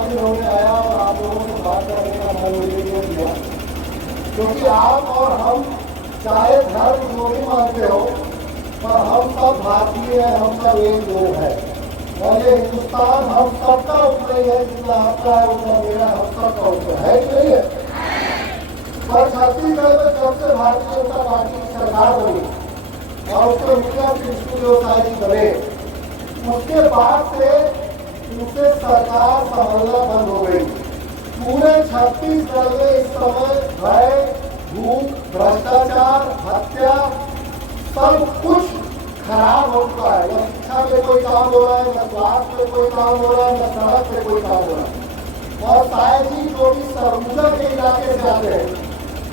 आज इन्होंने आया और आप लोगों से बात करने का मन मुझे नहीं दिया, क्योंकि आप और हम चाहे धर्म जो भी मानते हो, पर हम सब भारतीय हैं, हम सब एक लोग हैं और ये हिंदुस्तान हम सबका उपलय है। जितना आपका है उतना मेरा, हम सबका उपलय है कि नहीं है। पर छत्तीसगढ़ में जब से भारतीय जनता पार्टी की सरकार बनी और उसके मुख्यमंत्री विष्णु देव साय जी बने, उसके बाद से उनसे सरकार संभालना बंद हो गई। पूरे छत्तीसगढ़ में इस समय भय, भूख, भ्रष्टाचार, हत्या सब कुछ खराब हो चुका है। न शिक्षा में कोई काम हो रहा है, न स्वास्थ्य में कोई काम हो रहा है, न सड़क में कोई काम हो रहा है। और शायद ही जो भी सरगुजा के इलाके से आते हैं,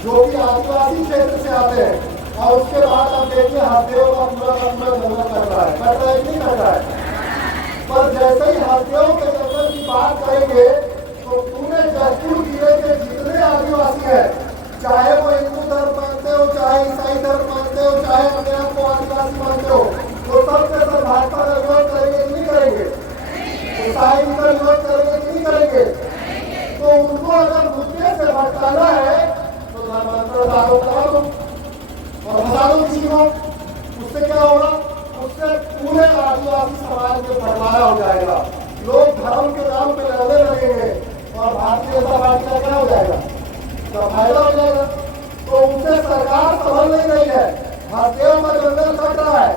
जो भी आदिवासी क्षेत्र से आते हैं, और उसके बाद आप देखिए हथियारों का पूरा जंगल कर रहा है नहीं कर रहा है। पर जैसे ही हथियारों के जंगल की बात करेंगे तो पूरे जयपुर जिले के जितने आदिवासी हैं, चाहे वो हिंदू धर्म मानते हो, चाहे ईसाई धर्म मानते हो, चाहे अपने आप को आदिवासी मानते हो, तो सबके सब भाजपा का विरोध करेंगे कि नहीं करेंगे? ईसाई का विरोध करेंगे कि नहीं करेंगे? तो उनको अगर मुद्दे से भटकाना है तो धर्मांतरण लागू करा दो और बता दो किसी को। उससे क्या होगा? उससे पूरे आदिवासी समाज में बंटवारा हो जाएगा, लोग धर्म के नाम पे लड़ने लगेंगे और भारतीय जनता पार्टी का क्या हो जाएगा? तो फायदा हो जाएगा। तो उनसे सरकार समझ नहीं रही है, हथियारों का जंगल कट रहा है।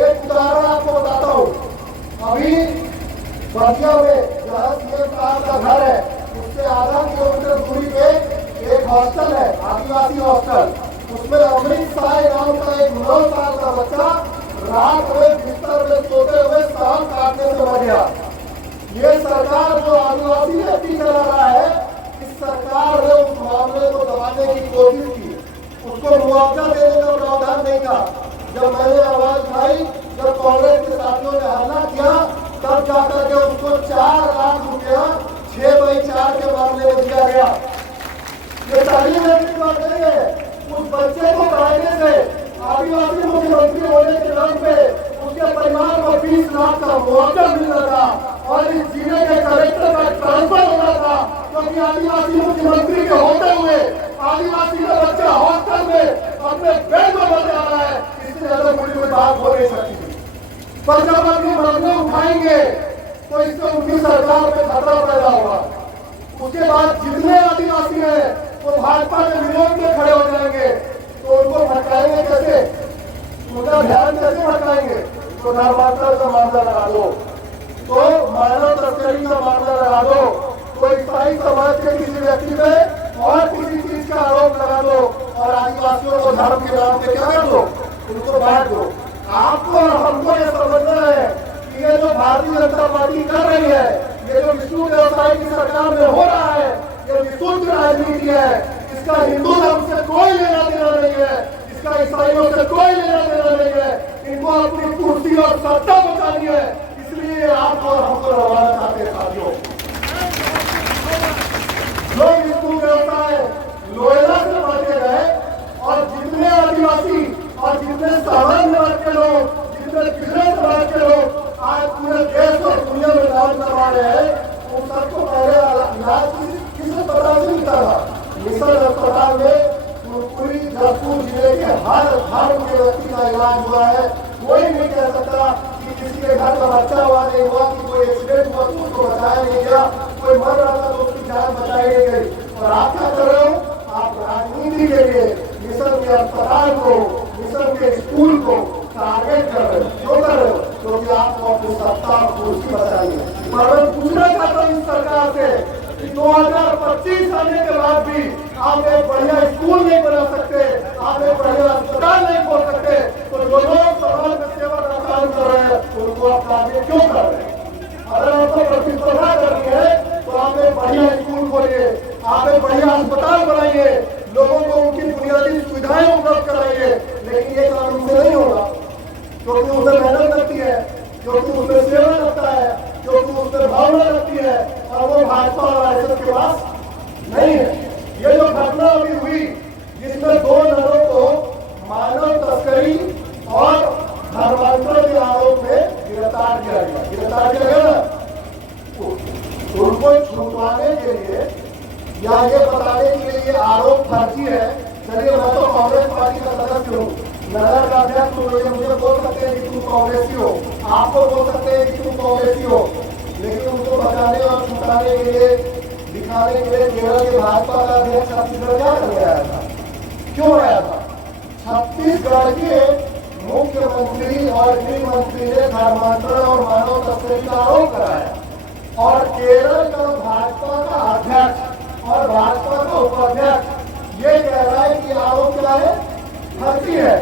एक उदाहरण आपको बताता हूँ, अभी बलिया में जहाँ सीएम साहब का घर है, उससे आधा किलोमीटर दूरी पे एक हॉस्टल है, आदिवासी हॉस्टल। उसमें अमृत साय नाम का एक 9 साल का बच्चा रात में बिस्तर में सोते हुए सांप काटने से मर गया। ये सरकार जो आदिवासी नीति चला रहा है, इस सरकार ने उस मामले को दबाने की कोशिश की, उसको मुआवजा देने का प्रावधान नहीं था। जब मैंने आवाज उठाई, जब कांग्रेस के साथियों ने हल्ला किया, तब जाकर के उसको 4 लाख रुपया 6/4 के मामले में दिया गया। ये पहली की बात नहीं है। उस बच्चे को पढ़ाने से आदिवासी मुख्यमंत्री होने के नाम पे उसके परिवार को 20 लाख का मुआवजा मिल रहा था और इस जिले के कलेक्टर का ट्रांसफर हो रहा था, क्योंकि आदिवासी मुख्यमंत्री के होते हुए आदिवासी का बच्चा हॉस्टल में अपने बेड में मर जा रहा है। इससे ज्यादा बड़ी कोई बात हो नहीं सकती। पर जब अपनी मांगे उठाएंगे तो इससे उनकी सरकार में खतरा पैदा होगा। उसके बाद जितने आदिवासी हैं वो भाजपा के विरोध में खड़े हो जाएंगे। तो उनको भटकाएंगे कैसे? उनका ध्यान कैसे भटकाएंगे? तो धर्मांतरण का मामला लगा दो, तो मानव तस्करी का मामला लगा दो, तो ईसाई समाज के किसी व्यक्ति में और किसी चीज का आरोप लगा दो और आदिवासियों को धर्म के नाम पे क्या कर दो? उनको बांट दो। आपको और हमको ये समझना है कि ये जो भारतीय जनता पार्टी कर रही है, ये जो विष्णु देव साय की सरकार में हो रहा है, ये विशुद्ध राजनीति है। इसका हिंदू धर्म से कोई लेना देना नहीं है, इसका ईसाइयों से कोई लेना देना नहीं है। इनको अपनी कुर्सी और सत्ता बचानी है, इसलिए आप और हमको लड़वाना चाहते हैं। साथियों, लोग विष्णु देव साय लोयला से बढ़ के गए और जितने आदिवासी और जितने सामान्य वर्ग के लोग, जितने पिछड़े समाज के लोग आज पूरे देश और दुनिया में राज करवा रहे हैं, उन सबको पहले इलाज किस अस्पताल से मिलता था? मिशन अस्पताल में पूरी जयपुर जिले के हर व्यक्ति का इलाज हुआ है। कोई नहीं कह सकता कि किसी के घर का बच्चा हुआ नहीं हुआ, कि कोई एक्सीडेंट हुआ तो उसको बचाया नहीं गया, कोई मर रहा था तो उसकी जान बचाई नहीं गई। और आप क्या कर रहे हो? आप राजनीति के लिए मिशन के अस्पताल को, मिशन के स्कूल को टारगेट कर रहे हो। क्यों कर रहे हो? क्योंकि आपको अपनी सत्ता और कुर्सी बचानी है। पर मैं पूछना चाहता हूँ इस सरकार से कि 2025 आने के बाद भी आप एक बढ़िया स्कूल नहीं बना सकते, आप एक बढ़िया अस्पताल नहीं खोल सकते, तो जो लोग समाज में सेवा का काम कर रहे हैं उनको आप टारगेट क्यों कर रहे हैं? अगर आपको प्रतिस्पर्धा करनी है तो आप एक बढ़िया स्कूल खोलिए, आप एक बढ़िया अस्पताल बनाइए, लोगों को उनकी बुनियादी सुविधाएं उपलब्ध कराइए। लेकिन ये काम उनसे नहीं होगा, क्योंकि उसमें मेहनत लगती है, क्योंकि उसमें सेवा लगता है, क्योंकि उसमें भावना लगती है, और वो भाजपा और आरएसएस के पास नहीं है। ये जो घटना अभी हुई, जिसमें 2 नरों को मानव तस्करी और धर्मांतरण के आरोप में गिरफ्तार किया गया ना, उनको छुटवा मर्जी है। चलिए, मैं तो कांग्रेस पार्टी का सदस्य हूँ, नगर का अध्यक्ष हूँ, लेकिन मुझे बोल सकते हैं कि तुम कांग्रेसी हो, आपको बोल सकते हैं कि तुम कांग्रेसी हो, लेकिन उनको बचाने और छुटाने के लिए, दिखाने के लिए केरल के भाजपा का अध्यक्ष छत्तीसगढ़ क्या करने आया था, क्यों आया था? छत्तीसगढ़ के मुख्यमंत्री और गृह मंत्री ने धर्मांतरण और मानव तस्करी का आरोप कराया और केरल का भाजपा का अध्यक्ष और भाजपा का उपाध्यक्ष ये कह रहा है कि आरोप क्या है, फर्जी है।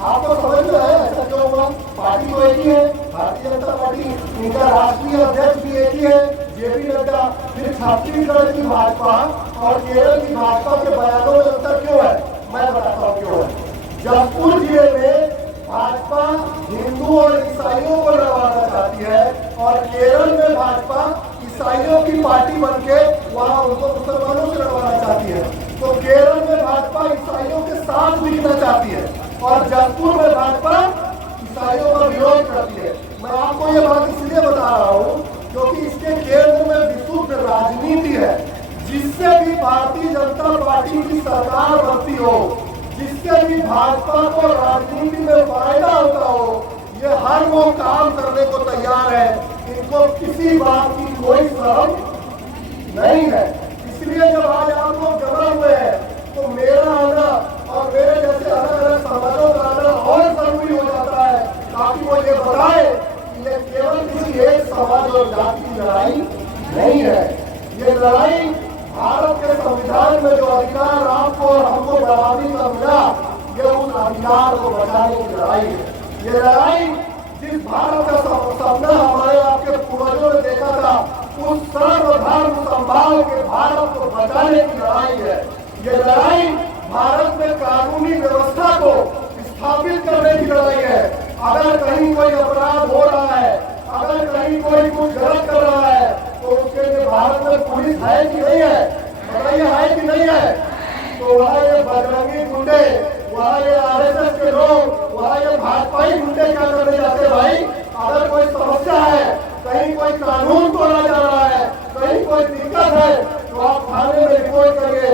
आपको समझ में आया ऐसा क्यों हुआ? पार्टी तो एक ही है, भारतीय जनता पार्टी, इनका राष्ट्रीय अध्यक्ष भी एक ही है, जेपी नड्डा। फिर छत्तीसगढ़ की भाजपा और केरल की भाजपा के बयानों में अंतर क्यों है? मैं बताता हूँ क्यों है। जशपुर जिले में भाजपा हिंदू और ईसाइयों को लड़वाना चाहती है और केरल में भाजपा ईसाइयों की पार्टी बनके वहां उनको मुसलमानों से लड़वाना चाहती है। तो केरल में भाजपा ईसाइयों के साथ दिखना चाहती है और जशपुर में भाजपा ईसाइयों का विरोध करती है। मैं आपको ये बात इसलिए बता रहा हूँ क्योंकि इसके केंद्र में विशुद्ध राजनीति है, जिससे भी भारतीय जनता पार्टी की सरकार बनती हो, जिससे भी भाजपा को राजनीति में फायदा होता हो, ये हर वो काम करने को तैयार है। इनको किसी बात की कोई शर्म नहीं है। इसलिए जब आज आप लोग जमा हुए हैं तो मेरा आना और मेरे जैसे अलग अलग समाजों का आना और जरूरी हो जाता है, ताकि वो ये बताए कि ये केवल किसी एक समाज और जाति की लड़ाई नहीं है। ये लड़ाई भारत के संविधान में जो अधिकार आपको और हमको बराबरी का मिला, ये उस अधिकार को बचाने की लड़ाई है। ये लड़ाई जिस भारत का सपना हमारे आपके पूर्वजों ने देखा था, उस सर्वधर्म संभाव के भारत को बचाने की लड़ाई है। ये लड़ाई भारत में कानूनी व्यवस्था को स्थापित करने की लड़ाई है। अगर कहीं कोई अपराध हो रहा है, अगर कहीं कोई कुछ गलत कर रहा है, तो उसके लिए भारत में पुलिस है कि नहीं है? बताइए, है कि नहीं है? तो वहाँ ये बजरंगी गुंडे, वहाँ ये आरएसएस के लोग, वहाँ ये भाजपाई गुंडे क्या करने जाते हैं भाई? अगर कोई समस्या है, कहीं कोई कानून तोड़ा जा रहा है, कहीं कोई दिक्कत है, तो आप थाने में रिपोर्ट करिए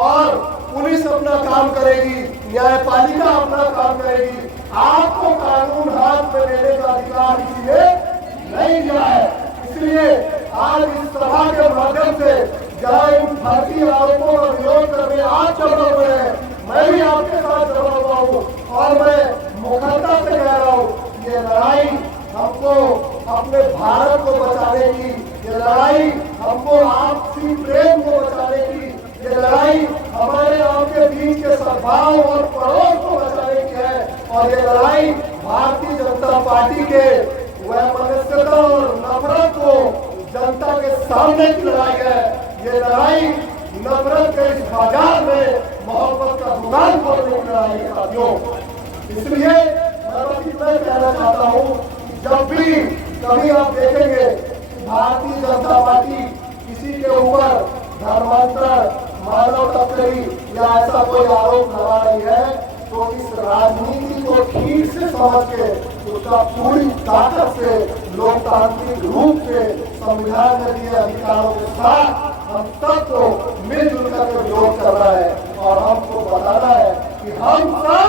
और पुलिस अपना काम करेगी, न्यायपालिका अपना काम करेगी। आपको कानून हाथ में लेने का अधिकार किसी ने नहीं दिया है। इसलिए आज इस सभा के माध्यम से जहाँ इन फर्जी आरोपों का विरोध करने आप जमा हुए हैं, मैं भी आपके साथ जमा हुआ हूँ और मैं मुखरता से कह रहा हूँ, ये लड़ाई हमको अपने भारत को बचाने की, ये लड़ाई हमको आपसी प्रेम को बचाने की, ये लड़ाई हमारे आपके बीच के सद्भाव और पड़ोस को बचाने की है। और ये लड़ाई भारतीय जनता पार्टी के वैमनस्यता और नफरत को जनता के सामने की लड़ाई है। ये लड़ाई नफरत के इस बाजार में मोहब्बत का दुकान खोलने की लड़ाई है साथियों। इसलिए मैं बस इतना कहना चाहता हूँ, जब भी कभी आप देखेंगे भारतीय जनता पार्टी किसी के ऊपर धर्मांतरण, मानव तस्करी या ऐसा कोई आरोप लगा रही है, तो इस राजनीति को ठीक से समझ के उसका पूरी ताकत से लोकतांत्रिक रूप से संविधान में दिए अधिकारों के साथ हम सबको मिलजुल करके विरोध करना है और हमको बताना है कि हम सब